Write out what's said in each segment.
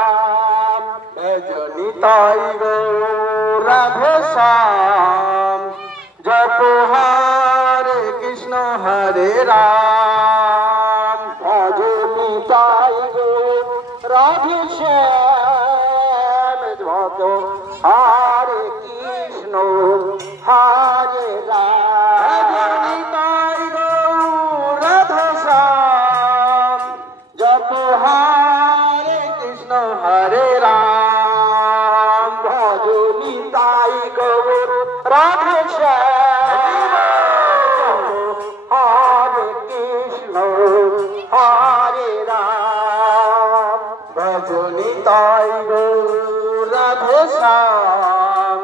भजनी ताई गौर राधे श्याम जप हरे कृष्ण हरे राम। भजनी ताई गौर राधे श्याम जप हरे कृष्ण हरे राम। भजनी ताई गौर राधे श्याम जप हरे कृष्ण हरे राम। भजनी ताई गौर राधे श्याम हरे कृष्ण हरे राम। भजनी ताई गौर राधे श्याम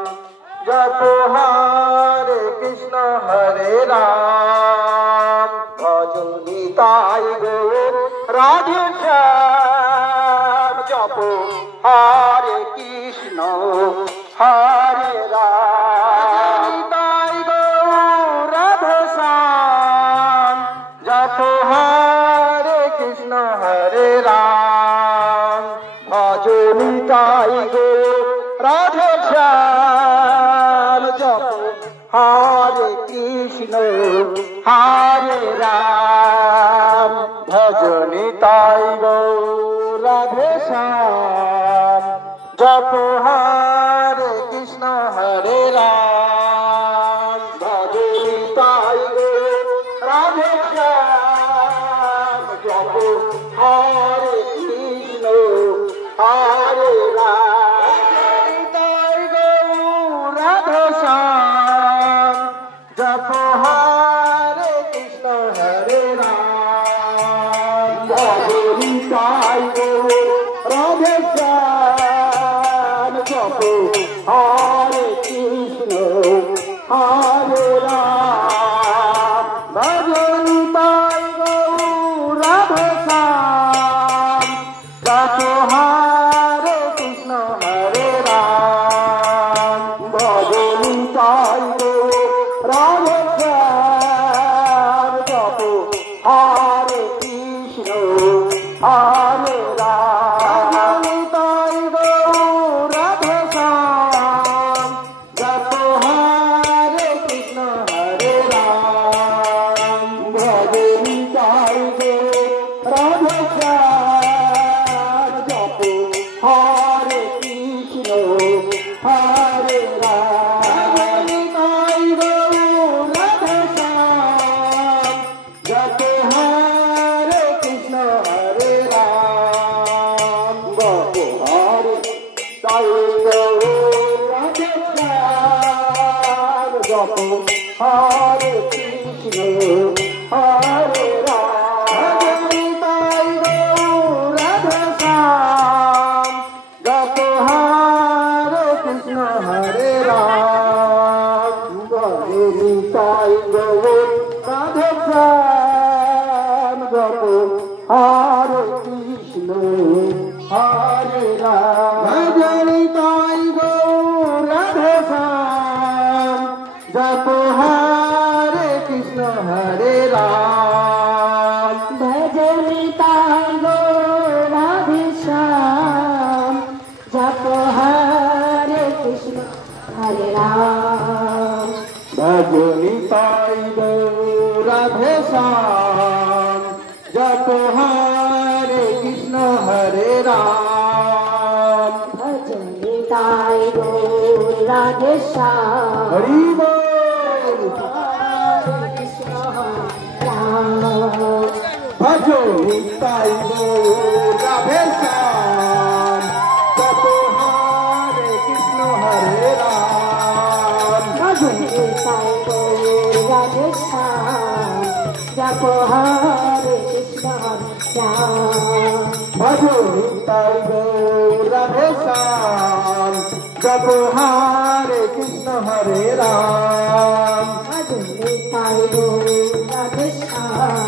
जप हरे कृष्ण हरे राम। भजनी ताई गौर राधे श्याम जप हरे कृष्ण हरे राम। ताई गौर राधे श्याम जप हरे कृष्ण हरे राम। भजनी ताई गौर राधे श्याम जप हरे कृष्ण हरे राम। भजनी ताई गौर राधे श्याम जप हरे कृष्ण हरे राम। भजनी ताई गौर राधे श्याम जप हरे कृष्ण हरे राम। ताई गौर राधे श्याम जप हरे कृष्ण हरे राम। भजनी ताई गौर राधे श्याम जप हरे कृष्ण हरे राम। भजनी ताई गौर राधे श्याम जप हरे कृष्ण हरे राम। भजनी ताई गौर राधे श्याम जप हरे कृष्ण हरे राम। ताई गौर राधे श्याम जप हरे कृष्ण हरे राम। भजनी ताई गौर राधे श्याम जप हरे कृष्ण हरे राम। भजनी ताई गौर राधे श्याम जप हरे कृष्ण हरे राम। जप हरे ताई गौर राधे श्याम जप हरे कृष्ण हरे राम। भजनी ताई गौर राधे श्याम जप हरे कृष्ण हरे राम। भजनी ताई गौर राधे श्याम जप हरे कृष्ण हरे राम। भजनी ताई गौर राधे श्याम जप हरे कृष्ण हरे राम। भजनी ताई गौर राधे श्याम जप हरे कृष्ण हरे राम। भजनी ताई गौर राधे श्याम जप हरे कृष्ण हरे राम। भजनी ताई गौर राधे श्याम हरि बोल। हरे कृष्ण राम। भजनी ताई गौर राधे श्याम जप हरे कृष्ण हरे राम। भजनी ताई गौर राधे श्याम जप हरे कृष्ण हरे राम। भजनी ताई गौर राधे श्याम जप हरे कृष्ण हरे राम। भजनी ताई गौर राधे श्याम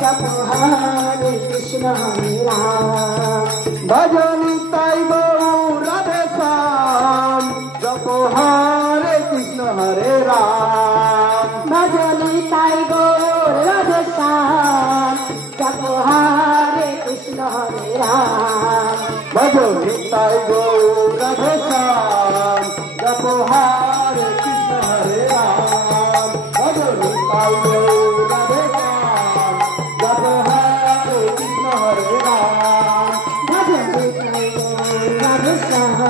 जप हरे कृष्ण हरे राम। भजनी ताई गौर राधे श्याम जप हरे कृष्ण हरे राम। भजनी ताई गौर राधे श्याम जप हरे कृष्ण हरे राम। भज ভজনি তাই গৌর রাধে শ্যাম জপ হরে কৃষ্ণ হরে রাম ভজনি তাই গৌর রাধে শ্যাম জপ হরে কৃষ্ণ হরে রাম ভজনি তাই গৌর রাধে শ্যাম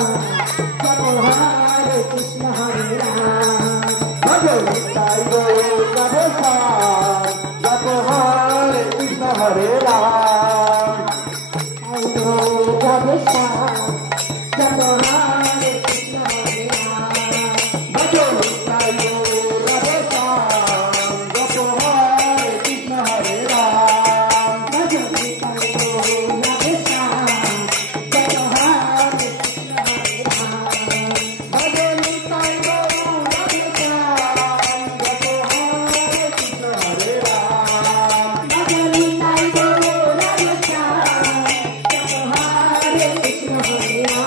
জপ হরে কৃষ্ণ হরে রাম ভজনি তাই গৌর রাধে শ্যাম জপ হরে কৃষ্ণ হরে রাম রাধে শ্যাম জপ হরে কৃষ্ণ হরে রাম ভজনি তাই গৌর রাধে শ্যাম জপ হরে কৃষ্ণ হরে রাম ভজনি তাই গৌর রাধে শ্যাম জপ হরে কৃষ্ণ হরে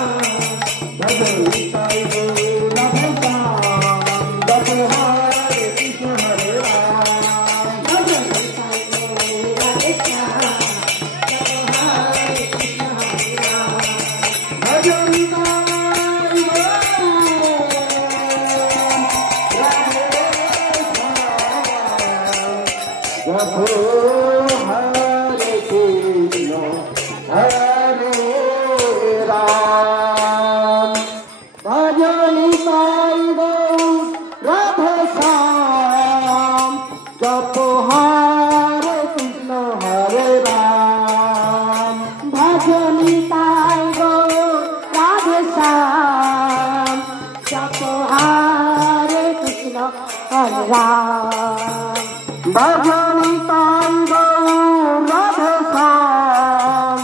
রাম ভজনি তাই গৌর রাধে শ্যাম জপ হরে কৃষ্ণ হরে রাম ভজনি তাই গৌর রাধে শ্যাম জপ হরে কৃষ্ণ হরে রাম ভজনি তাই গৌর রাধে শ্যাম জপ হরে কৃষ্ণ হরে রাম ভজনি তাই গৌর রাধে শ্যাম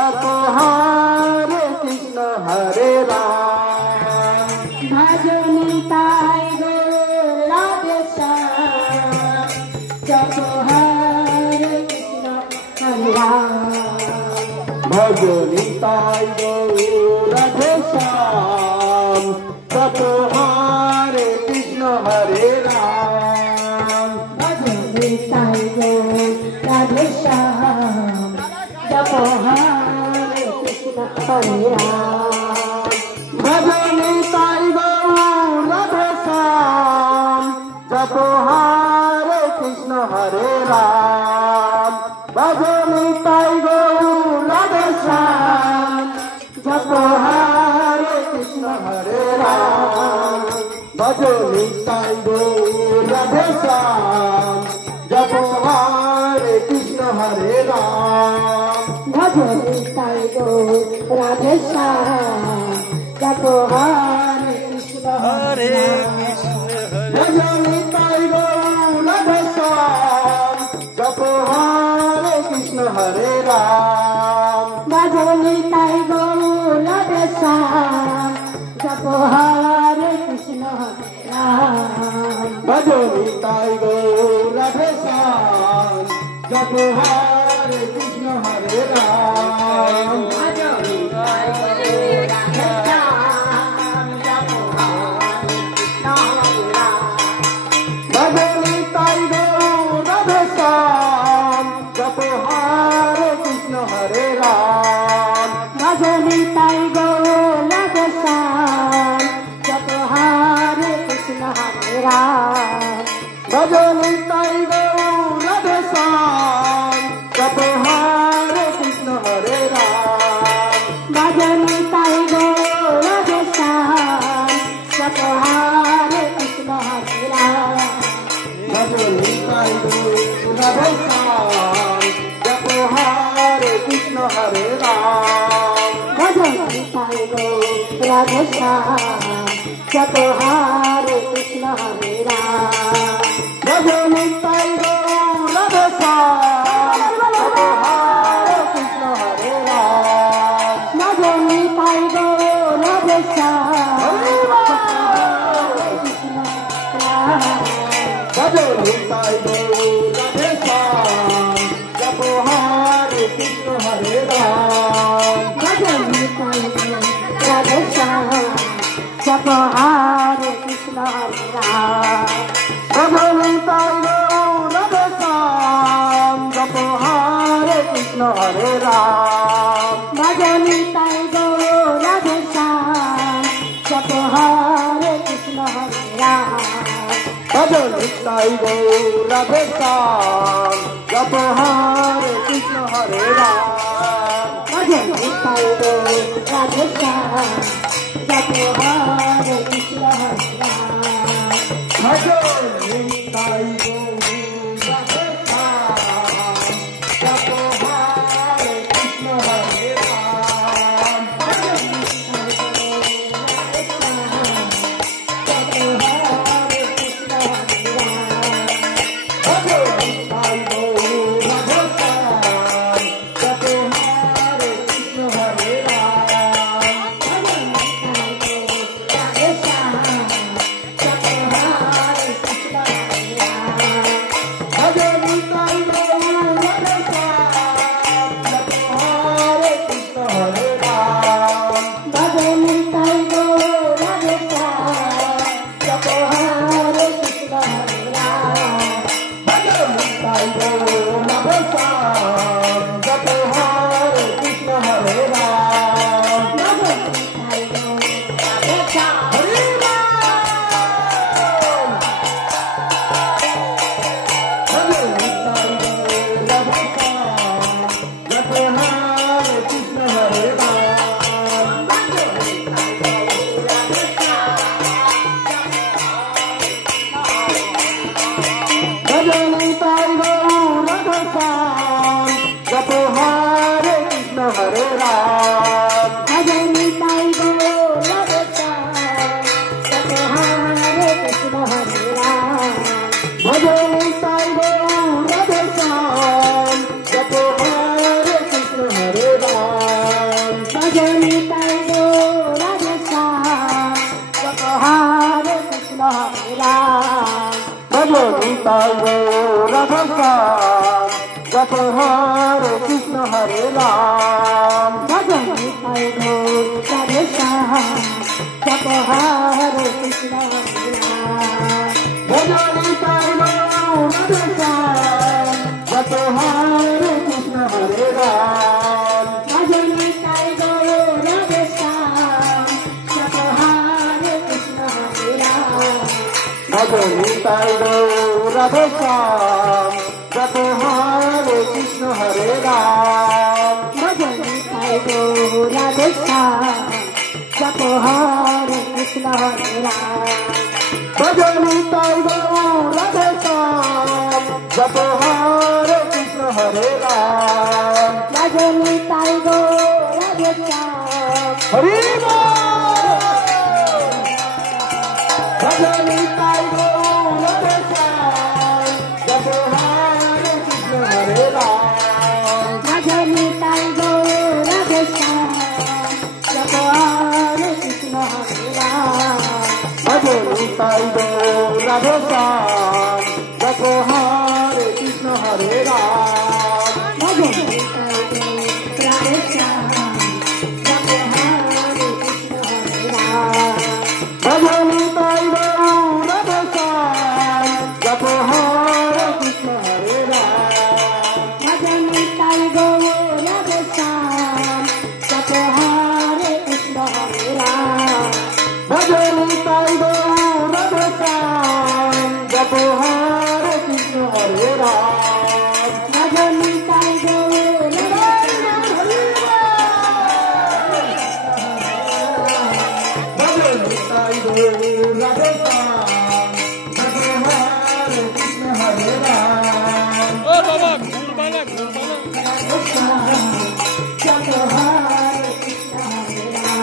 জপ হরে কৃষ্ণ হরে রাম ভজনি তাই গৌর রাধে শ্যাম জপ হরে কৃষ্ণ হরে রাম ভজনি তাই গৌর রাধে শ্যাম জপ হরে কৃষ্ণ হরে রাম ভজনি তাই গৌর রাধে শ্যাম জপ হরে কৃষ্ণ হরে রাম ভজনি তাই গৌর রাধে শ্যাম জপ হরে কৃষ্ণ হরে রাম ভজনি তাই গৌর রাধে শ্যাম জপ হরে কৃষ্ণ হরে রাম ভজনি তাই গৌর রাধে শ্যাম জপ হরে কৃষ্ণ হরে রাম ভজনি তাই গৌর রাধে শ্যাম জপ হরে কৃষ্ণ হরে রাম ভজনি তাই গৌর রাধে শ্যাম জপ হরে কৃষ্ণ হরে রাম ভজনি তাই গৌর রাধে শ্যাম জপ হরে কৃষ্ণ হরে রাম ভজনি তাই গৌর রাধে শ্যাম জপ হরে কৃষ্ণ হরে ভজনি তাই গৌর রাধে শ্যাম জপ হরে কৃষ্ণ হরে রাম ভজনি তাই গৌর রাধে শ্যাম জপ হরে কৃষ্ণ হরে রাম ভজনি তাই গৌর রাধে শ্যাম জপ হরে কৃষ্ণ হরে রাম ভজনি তাই গৌর রাধে শ্যাম জপ হরে কৃষ্ণ হরে রাম ভজনি তাই গৌর রাধে শ্যাম জপ হরে কৃষ্ণ হরে রাম ভজনি তাই গৌর রাধে শ্যাম জপ হরে কৃষ্ণ হরে রাম ভজনি তাই গৌর রাধে শ্যাম জপ হরে কৃষ্ণ হরে রাম ভজনি তাই গৌর রাধে শ্যাম জপ হরে কৃষ্ণ হরে রাম ভজনি তাই গৌর রাধে শ্যাম জপ হরে কৃষ্ণ হরে রাম ভজনি তাই গৌর রাধে শ্যাম জপ হরে কৃষ্ণ হরে রাম ভজনি তাই গৌর রাধে শ্যাম জপ হরে কৃষ্ণ হরে রাম ভজনি তাই গৌর রাধে শ্যাম জপ হরে কৃষ্ণ রাম ভজনি তাই গৌর রাধে শ্যাম জপ হরে কৃষ্ণ হরে রাম ভজনি তাই গৌর রাধে শ্যাম জপ হরে কৃষ্ণ হরে রাম ভজনি তাই গৌর রাধে শ্যাম জপ হরে কৃষ্ণ হরে রাম ভজনি তাই গৌর भजन निताई गौर राधे श्याम जप हरे कृष्ण हरे राम भजन निताई गौर राधे श्याम जप हरे कृष्ण हरे राम भजन निताई गौर राधे श्याम जप हरे कृष्ण हरे राम भजन निताई गौर राधे श्याम जप हरे कृष्ण हरे राम भजन निताई गौर राधे श्याम जप हरे कृष्ण हरे राम भजन निताई गौर राधे श्याम जप हरे कृष्ण हरे राम भजन निताई गौर राधे श्याम जप हरे कृष्ण हरे राम भजन निताई गौर राधे श्याम जप हरे कृष्ण हरे राम भजन निताई गौर राधे श्याम हरि बोल भजन निताई गौर राधे श्याम जप हरे कृष्ण हरे राम भजन निताई गौर राधे श्याम भजन निताई गौर राधे श्याम जप हरे कृष्ण हरे राम भजन निताई गौर राधे श्याम जप हरे कृष्ण हरे राम भजन निताई गौर राधे श्याम जप हरे कृष्ण हरे राम भजन निताई गौर राधे श्याम जप हरे कृष्ण हरे राम भजन निताई गौर राधे श्याम जप हरे कृष्ण हरे राम भजन निताई गौर राधे श्याम जप हरे कृष्ण हरे राम भजन निताई गौर राधे श्याम जप हरे कृष्ण हरे राम भजन निताई गौर राधे श्याम जप हरे कृष्ण हरे राम भजन निताई गौर राधे श्याम जप हरे कृष्ण हरे राम भजन निताई गौर राधे श्याम जप हरे कृष्ण हरे राम भजन निताई गौर राधे श्याम जप हरे कृष्ण हरे राम भजन निताई गौर राधे श्याम हरि बोल भजन निताई गौर राधे श्याम जप हरे कृष्ण हरे राम भजन निताई गौर राधे श्याम जप हरे कृष्ण हरे राम भजन निताई गौर राधे श्याम जप हरे कृष्ण हरे राम भजन निताई गौर राधे श्याम जप हरे कृष्ण हरे राम भजन निताई गौर राधे श्याम जप हरे कृष्ण हरे राम भजन निताई गौर राधे श्याम जप हरे कृष्ण हरे राम भजन निताई गौर राधे श्याम जप हरे कृष्ण हरे राम भजन निताई गौर भजन निताई गौर राधे श्याम जप हरे कृष्ण हरे राम ओ बाबा घूर बाला जप हरे कृष्ण हरे राम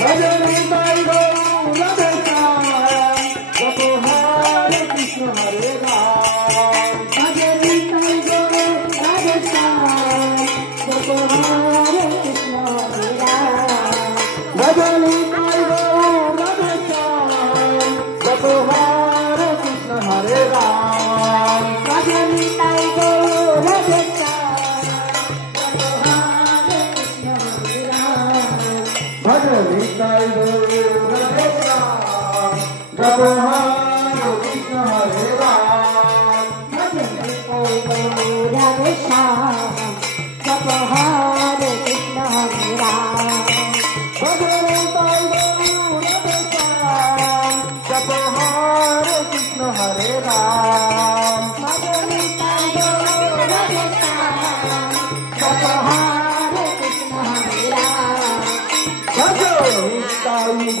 भजन निताई गौर राधे श्याम जप हरे कृष्ण हरे राम भजन निताई गौर राधे श्याम जप हरे कृष्ण हरे राम भजन निताई गौर राधे श्याम जप हरे कृष्ण हरे राम भजन निताई गौर राधे श्याम जप हरे कृष्ण हरे राम भजन निताई गौर राधे श्याम जप हरे कृष्ण हरे राम भजन निताई गौर राधे श्याम जप हरे कृष्ण हरे राम भजन निताई गौर राधे श्याम जप हरे Krishna Bye.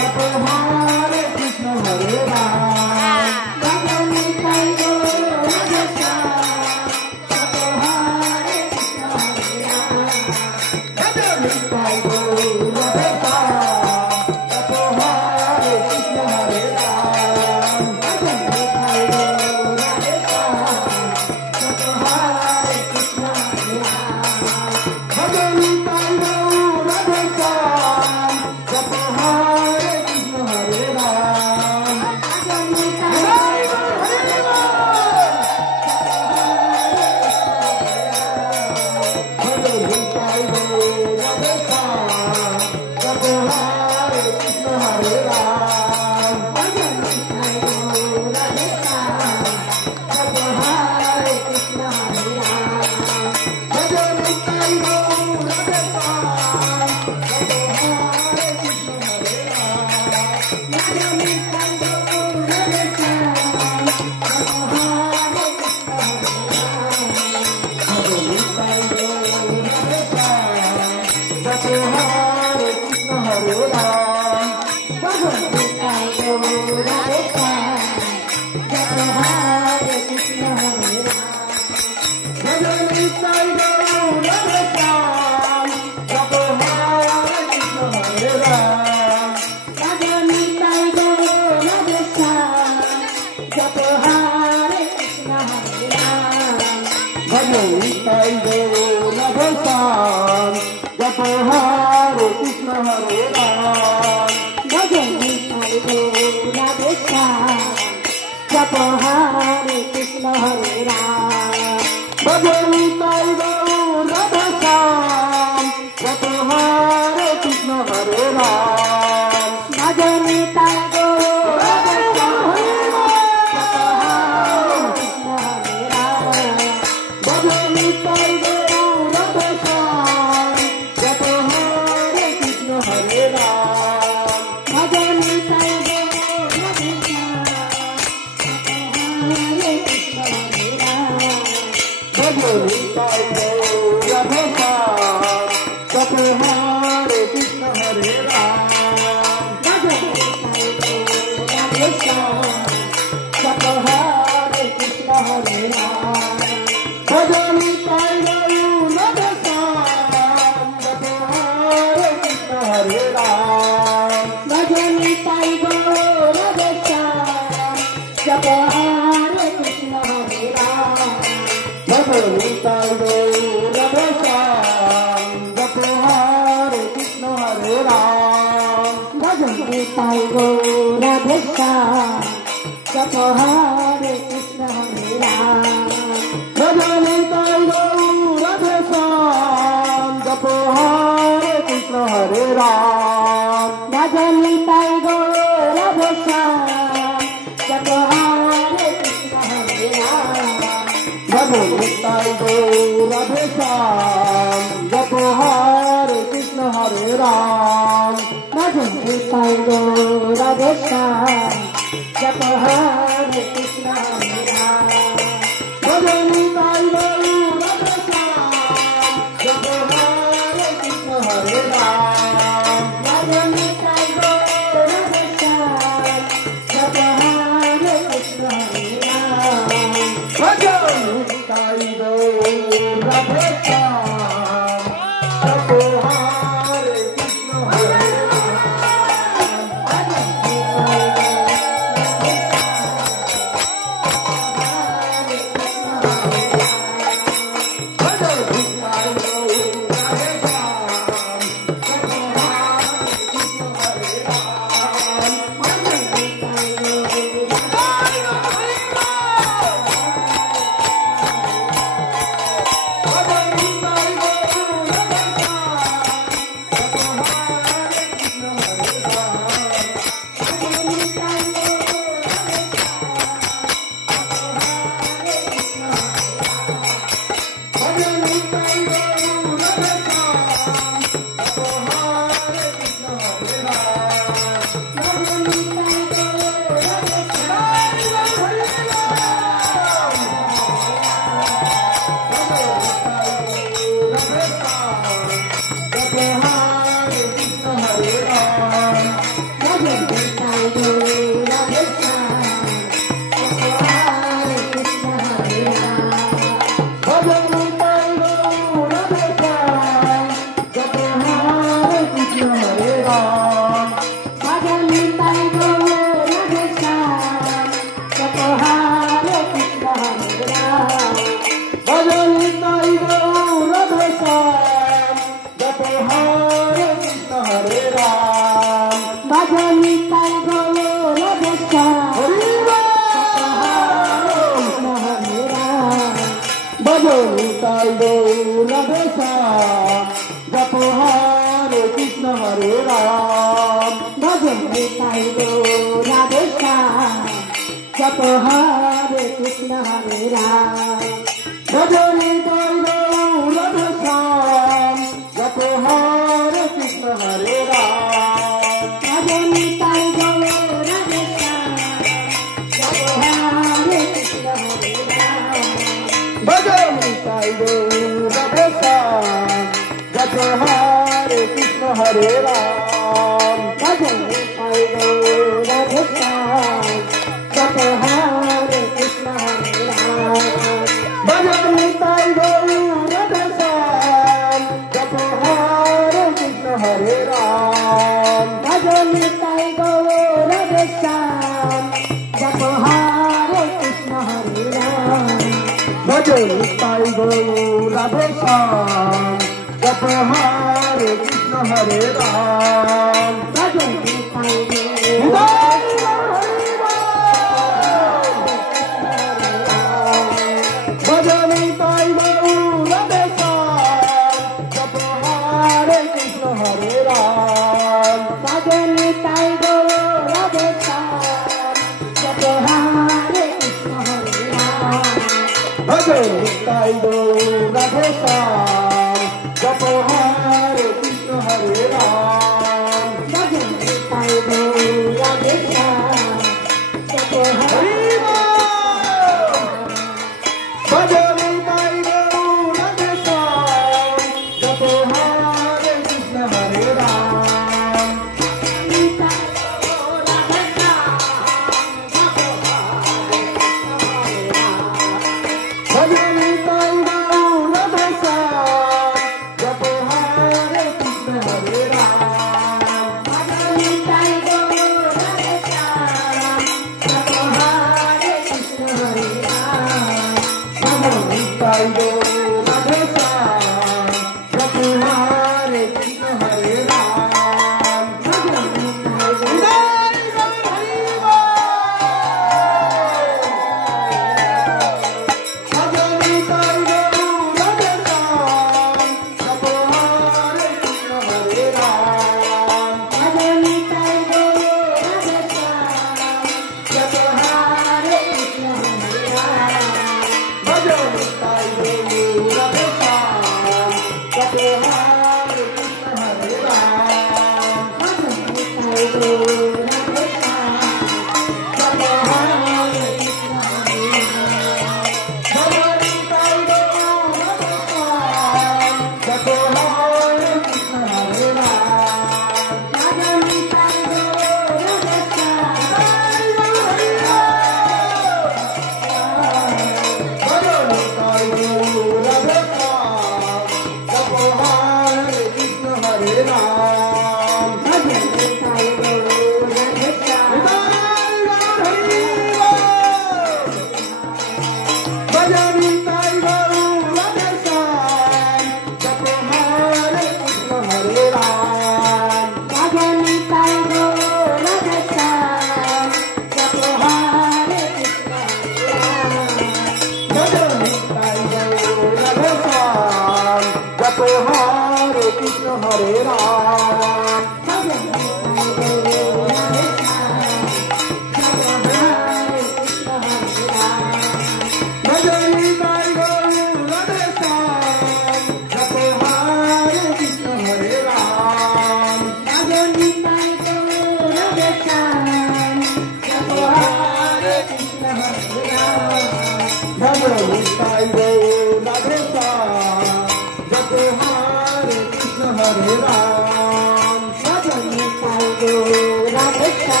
Hare Krishna Hare Ram Bhajani Sai Gaura Krishna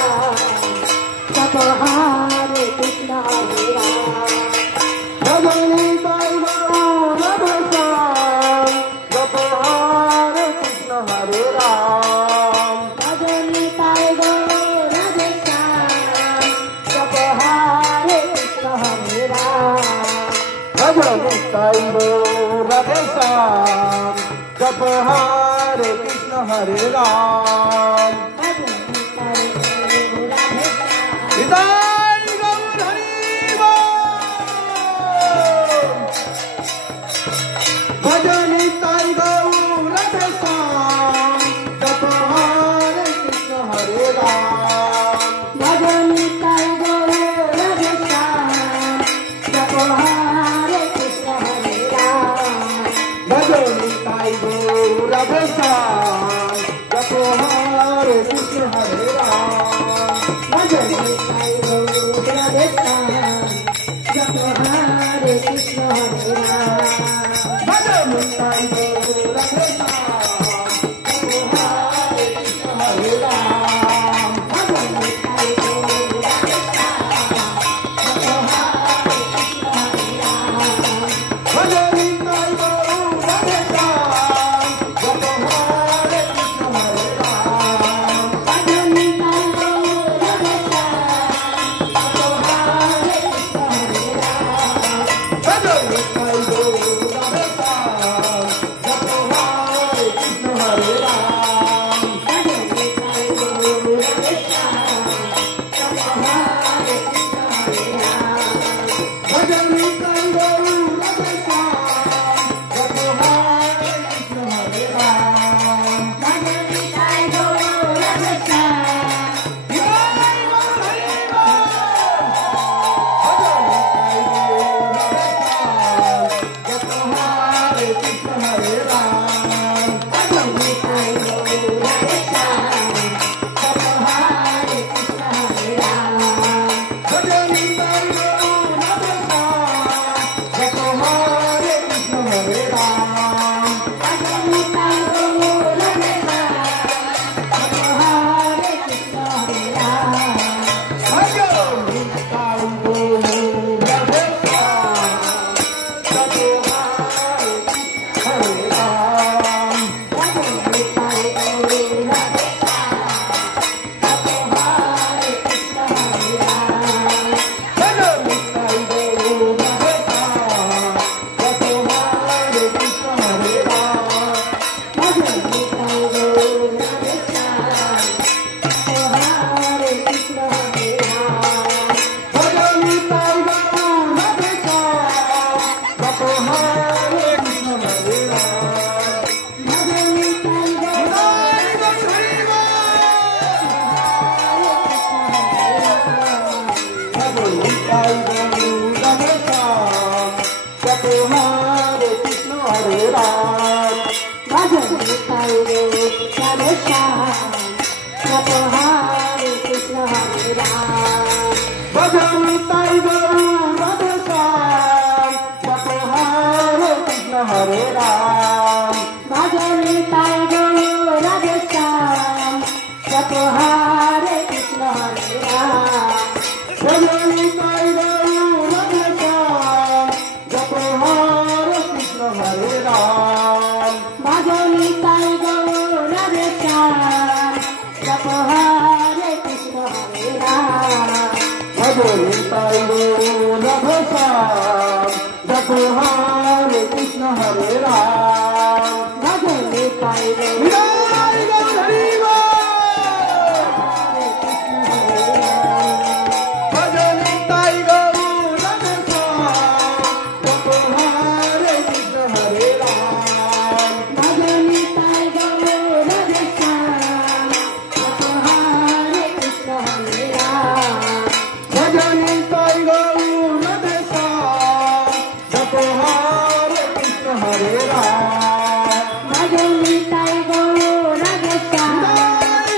Jap Hare Krishna Hare Ram Bhajani Sai Gaura Krishna Jap Hare Krishna Hare Ram Bhajani Sai Gaura Krishna Jap Hare Krishna Hare Ram Bhajani Sai Gaura Krishna Jap Hare Krishna Hare Ram Bhajani Sai Gaura Krishna Hidai Gaur Hari Bol Bhajani Sai Gaura Krishna Jap Hare Krishna Hare Ram Bhajani Sai Gaura Krishna Jap Hare Krishna Hare Ram Bhajani Sai Gaura Krishna Jap Hare Krishna Hare Ram Bhajani Sai Gaura Krishna Jap Hare Krishna Hare Ram Bhajani Sai Gaura Krishna Hare Ram, Bhajani Sai Gaura Krishna Jap Hare Krishna Hare Ram Bhajani Sai Gaura Krishna Jap Hare Krishna Hare Ram, Bhajani Sai Gaura Krishna Jap Hare Krishna Hare Ram Bhajani Sai Gaura Krishna Jap Hare Krishna Hare Ram. Bhajani Sai Gaura Hidai Gaur Hari Bol Bhajani Sai Gaura Krishna Jap Hare Krishna Hare Ram. Bhajani Sai Gaura Krishna Jap Hare Krishna Hare Ram Bhajani Sai Gaura Krishna Jap Hare Krishna Hare Ram. Bhajani Sai Gaura Krishna Hare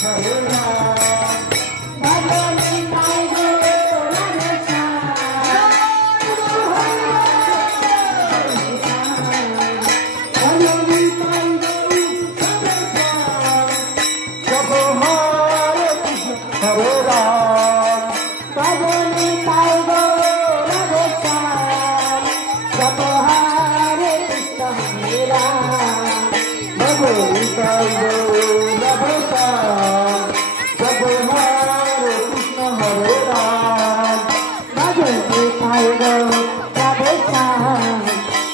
Hare Ram, भजनी ताई गौर राधे श्याम भजनी ताई गौर राधे श्याम जपो हरे कृष्ण हरे राम भजनी ताई गौर राधे श्याम जपो हरे कृष्ण हरे राम भजनी ताई गौर राधे श्याम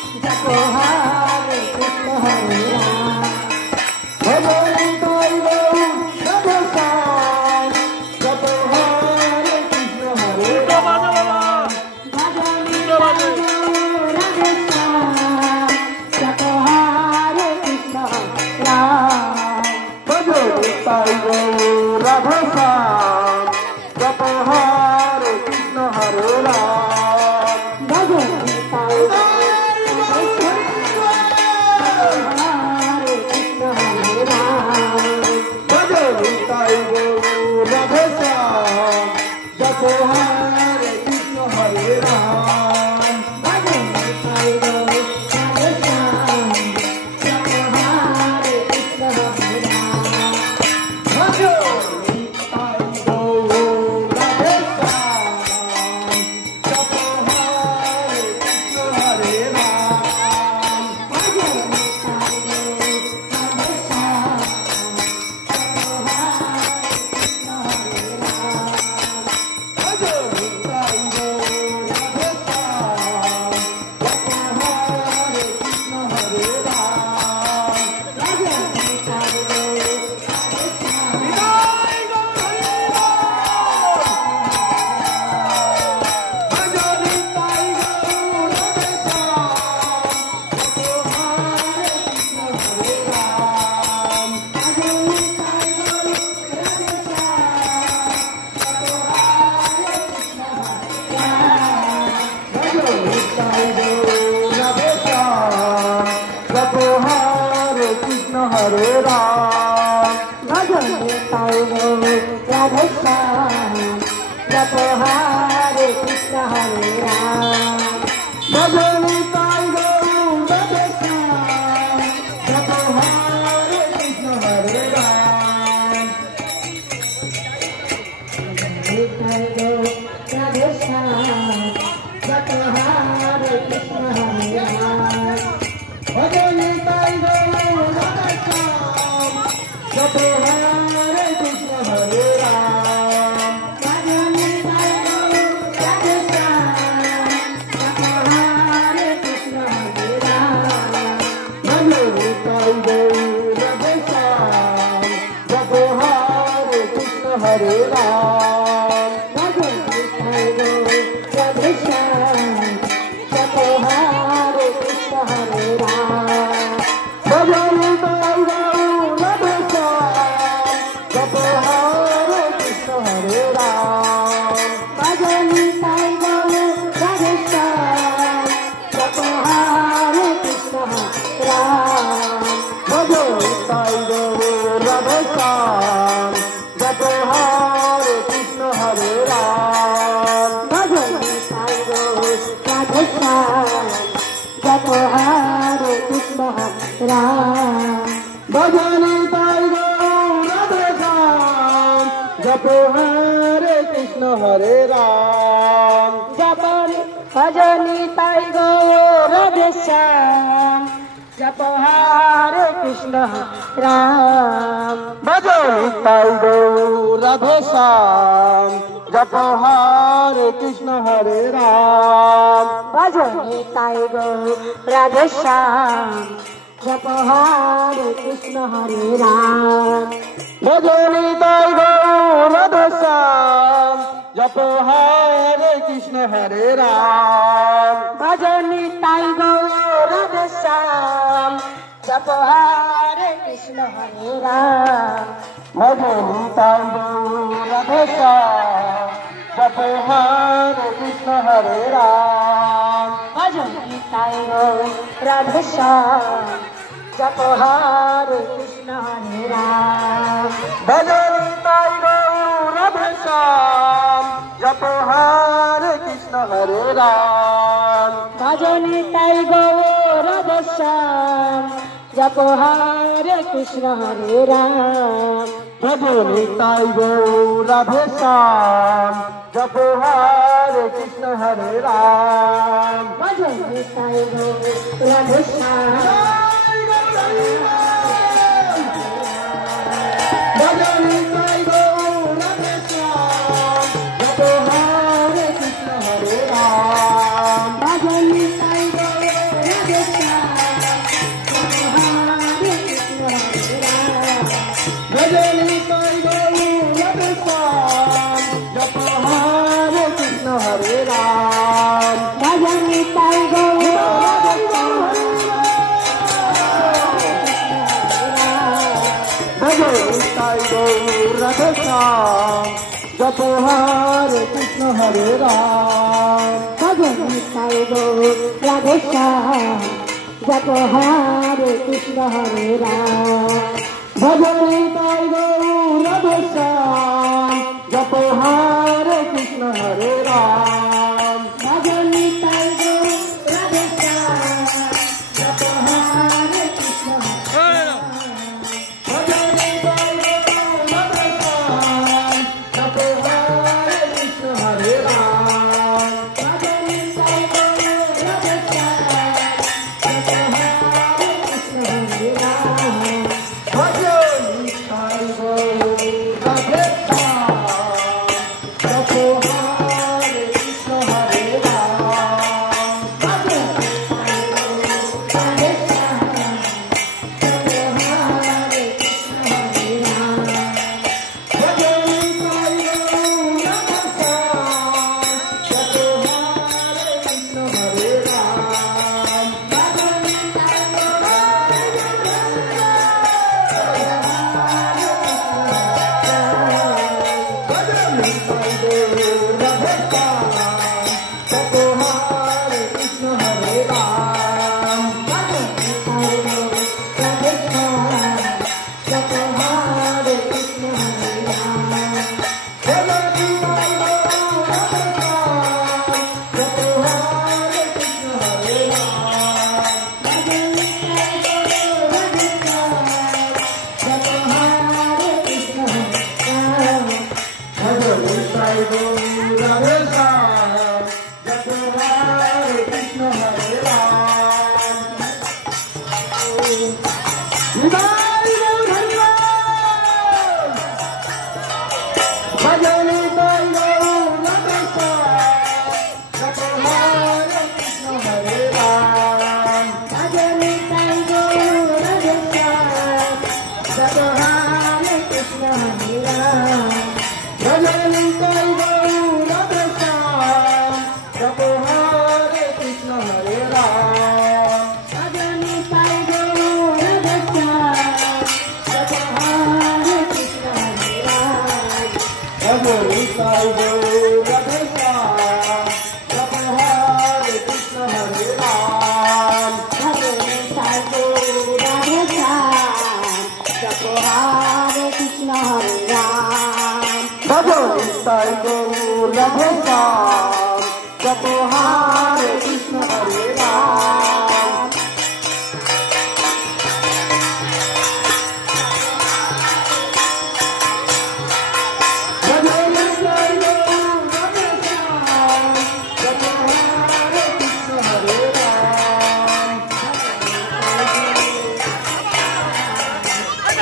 जपो हरे कृष्ण हरे राम भजनी ताई गौर राधे श्याम जपो हरे कृष्ण हरे राम भजनी ताई गौर राधे श्याम जपो हरे कृष्ण हरे राम भजनी ताई गौर राधे श्याम जपो हरे कृष्ण राम भजनी ताई गौर राधे श्याम जपो हरे कृष्ण हरे राम भजनी ताई हरे कृष्ण हरे राम भजनी ताई गौर राधे श्याम जपो हरे कृष्ण हरे राम भजनी ताई गौर राधे श्याम जपो हरे कृष्ण हरे राम भजनी ताई गौर राधे श्याम जपो हरे कृष्ण हरे राम भजनी ताई गौर राधे श्याम जपो हरे कृष्ण हरे राम भजनी ताई गौर राधे श्याम भजनी ताई गौर राधे श्याम जपो हरे कृष्ण हरे राम भजनी ताई गौर राधे श्याम जपो हरे कृष्ण हरे राम भजनी ताई गौर राधे श्याम जपो हरे कृष्ण हरे राम भजनी ताई गौर राधे श्याम जपो हरे कृष्ण हरे राम भजनी ताई गौर राधे श्याम जपो हरे कृष्ण हरे राम भजनी ताई गौर राधे श्याम जपो हरे कृष्ण हरे राम भजनी ताई गौर राधे श्याम जपो हरे कृष्ण हरे राम भजनी ताई गौर राधे श्याम जपो हरे कृष्ण हरे राम भजनी ताई गौर राधे श्याम जपो हरे कृष्ण हरे राम भजनी ताई गौर राधे श्याम जपो हरे कृष्ण हरे राम भजनी ताई गौर राधे श्याम जपो हरे कृष्ण हरे राम भजनी ताई गौर राधे श्याम जपो हरे कृष्ण हरे राम भजनी ताई गौर राधे श्याम जपो हरे कृष्ण हरे राम भजनी ताई गौर राधे श्याम जपो हरे कृष्ण हरे राम भजनी ताई गौर राधे श्याम जपो हरे कृष्ण हरे राम भजनी ताई गौर राधे श्याम जपो हरे कृष्ण राम भजनी ताई गौर राधे श्याम जपो हरे कृष्ण हरे राम भजनी ताई गौर राधे श्याम जपो हरे कृष्ण हरे राम भजनी ताई गौर राधे श्याम जपो हरे कृष्ण हरे राम भजनी ताई गौर राधे श्याम जपो हरे कृष्ण हरे राम भजनी ताई गौर राधे श्याम जपो हरे कृष्ण हरे राम भजनी ताई गौर राधे श्याम जपो हरे कृष्ण हरे राम भजनी श्याम जपो हरे कृष्ण हरे राम भजनी ताई गौर श्याम जपो हरे कृष्ण हरे राम भजनी ताई गौर श्याम जपो हरे कृष्ण हरे राम भजनी ताई गौर श्याम भजनी ताई गौर श्याम जपो हरे कृष्ण हरे राम भजनी ताई गौर श्याम हरे कृष्ण हरे राम भजनी ताई गौर श्याम जपो हरे कृष्ण हरे राम भजनी ताई गौर भजनी ताई गौर श्याम जपो हरे कृष्ण हरे राम भजनी ताई गौर श्याम जपो हरे कृष्ण हरे राम भजनी ताई गौर श्याम जपो हरे कृष्ण हरे राम भजनी ताई गौर श्याम जपो हरे कृष्ण हरे भजनी ताई गौर श्याम जपो हरे कृष्ण हरे राम भजनी ताई गौर श्याम जपो हरे कृष्ण हरे राम भजनी ताई गौर श्याम जपो हरे कृष्ण हरे राम भजनी ताई गौर भजनी ताई गौर श्याम जपो हरे कृष्ण हरे राम भजनी ताई गौर श्याम जपो हरे कृष्ण हरे राम भजनी ताई गौर श्याम जपो हरे कृष्ण हरे राम निताई गौर हरिराम भजनी ताई गौर श्याम जपो हरे कृष्ण हरे राम भजनी ताई गौर श्याम जपो हरे कृष्ण हरे राम भजनी ताई गौर श्याम जपो हरे कृष्ण हरे राम भजनी ताई गौर श्याम जपो हरे कृष्ण हरे राम भजनी ताई गौर श्याम जपो हरे कृष्ण हरे राम भजनी ताई गौर श्याम जपो हरे कृष्ण हरे राम भजनी ताई गौर श्याम जपो हरे कृष्ण हरे राम भजनी ताई गौर श्याम जपो हरे कृष्ण हरे राम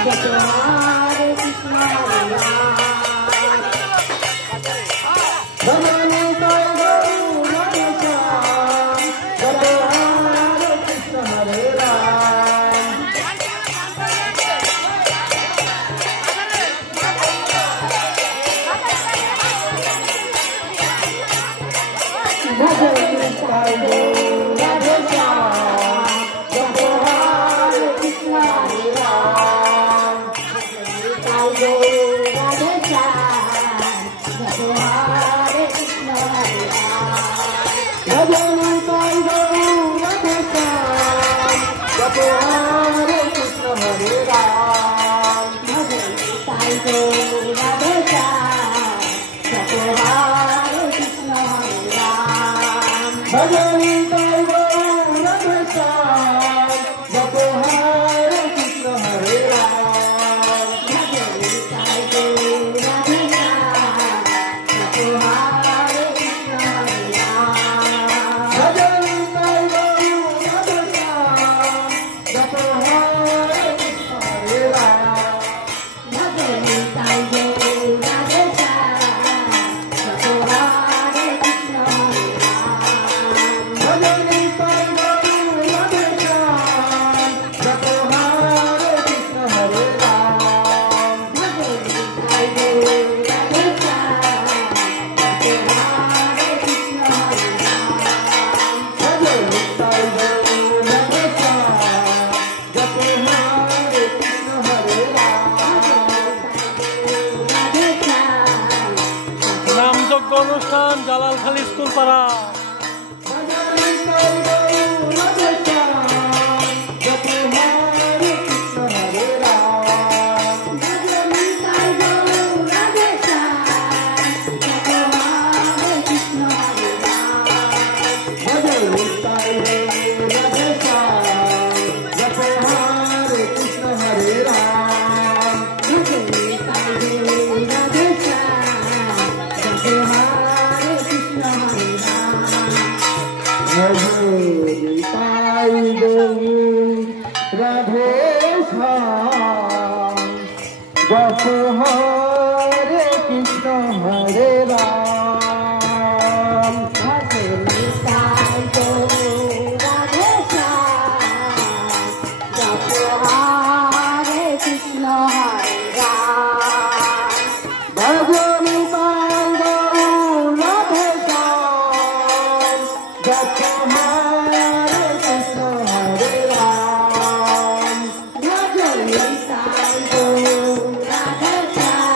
जपो हरे कृष्ण हरे राम भजनी ताई गौर श्याम जपो हरे कृष्ण हरे राम भजनी ताई गौर श्याम जपो हरे कृष्ण हरे राम ताई गौर श्याम जपो हरे कृष्ण हरे राम भजनी ताई गौर श्याम जपो हरे कृष्ण हरे राम भजनी ताई गौर श्याम অনুষ্ঠান জালালখালী স্কুল পাড়া। রাধে শ্যাম জপ হরে কৃষ্ণ হরে রাম ভজে নিতাই গৌর রাধে শ্যাম জপ হরে কৃষ্ণ হরে রাম ভজন গৌর রাধে শ্যাম জপ হরে কৃষ্ণ হরে রাম ভজে নিতাই গৌর রাধে শ্যাম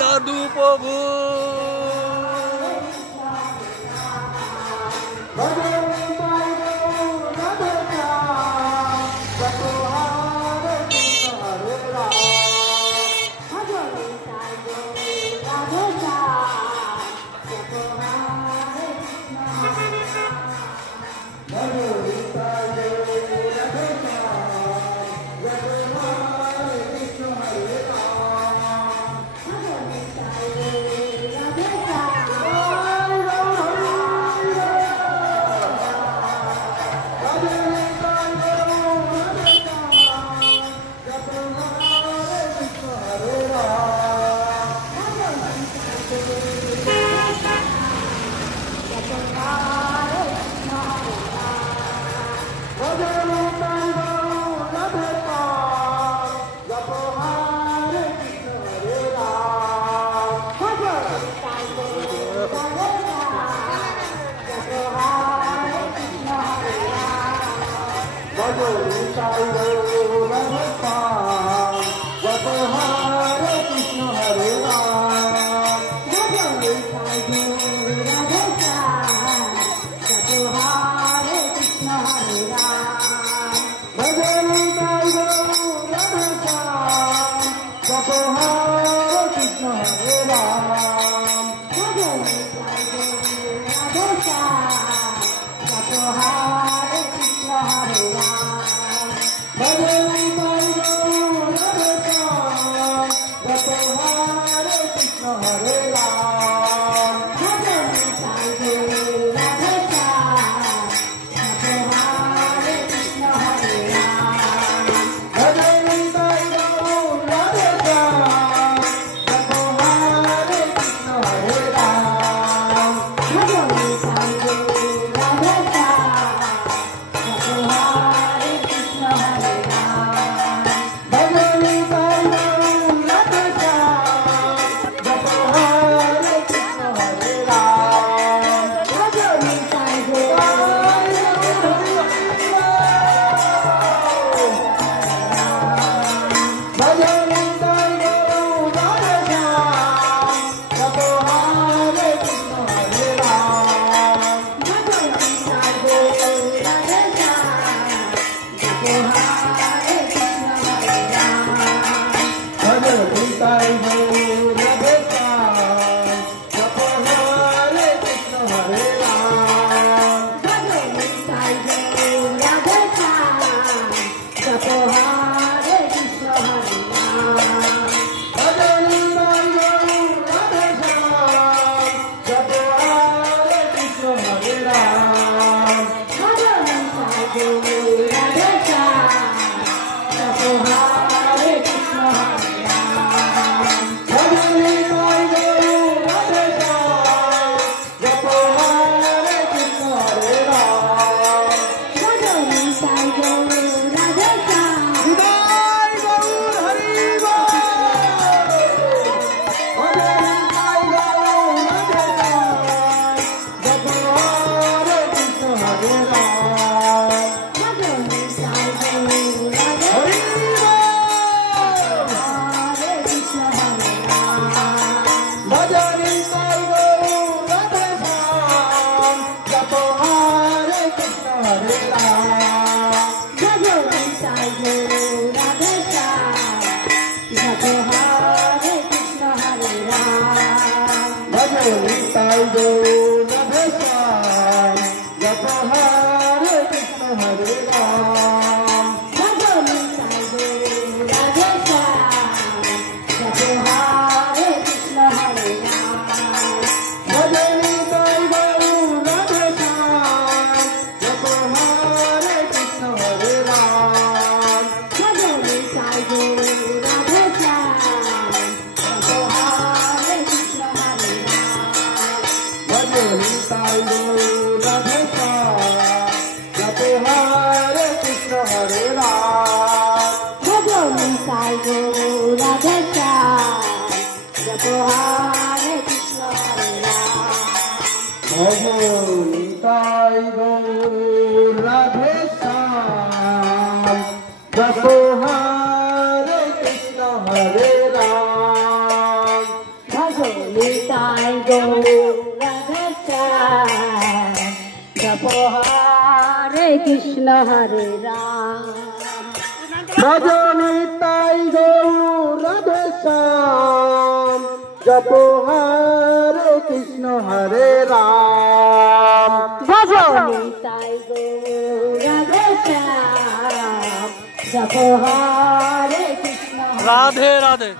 দাদু প্রভু Hare Krishna जप हरे कृष्ण हरे राम भजनी साई गौर राधे श्याम जप हरे कृष्ण हरे राम भजनी साई गौर राधे श्याम जप हरे कृष्ण हरे राम भजनी साई गौर राधे श्याम जप हरे कृष्ण हरे राम भजनी साई गौर राधे श्याम जप हरे कृष्ण हरे राम भजनी साई गौर राधे श्याम जप हरे कृष्ण हरे राम भजनी साई गौर राधे श्याम जप हरे कृष्ण हरे राम भजनी साई गौर राधे श्याम जप हरे कृष्ण हरे राम भजनी साई गौर राधे श्याम जप हरे कृष्ण हरे राम भजनी साई गौर राधे श्याम जप हरे कृष्ण राधे राधे।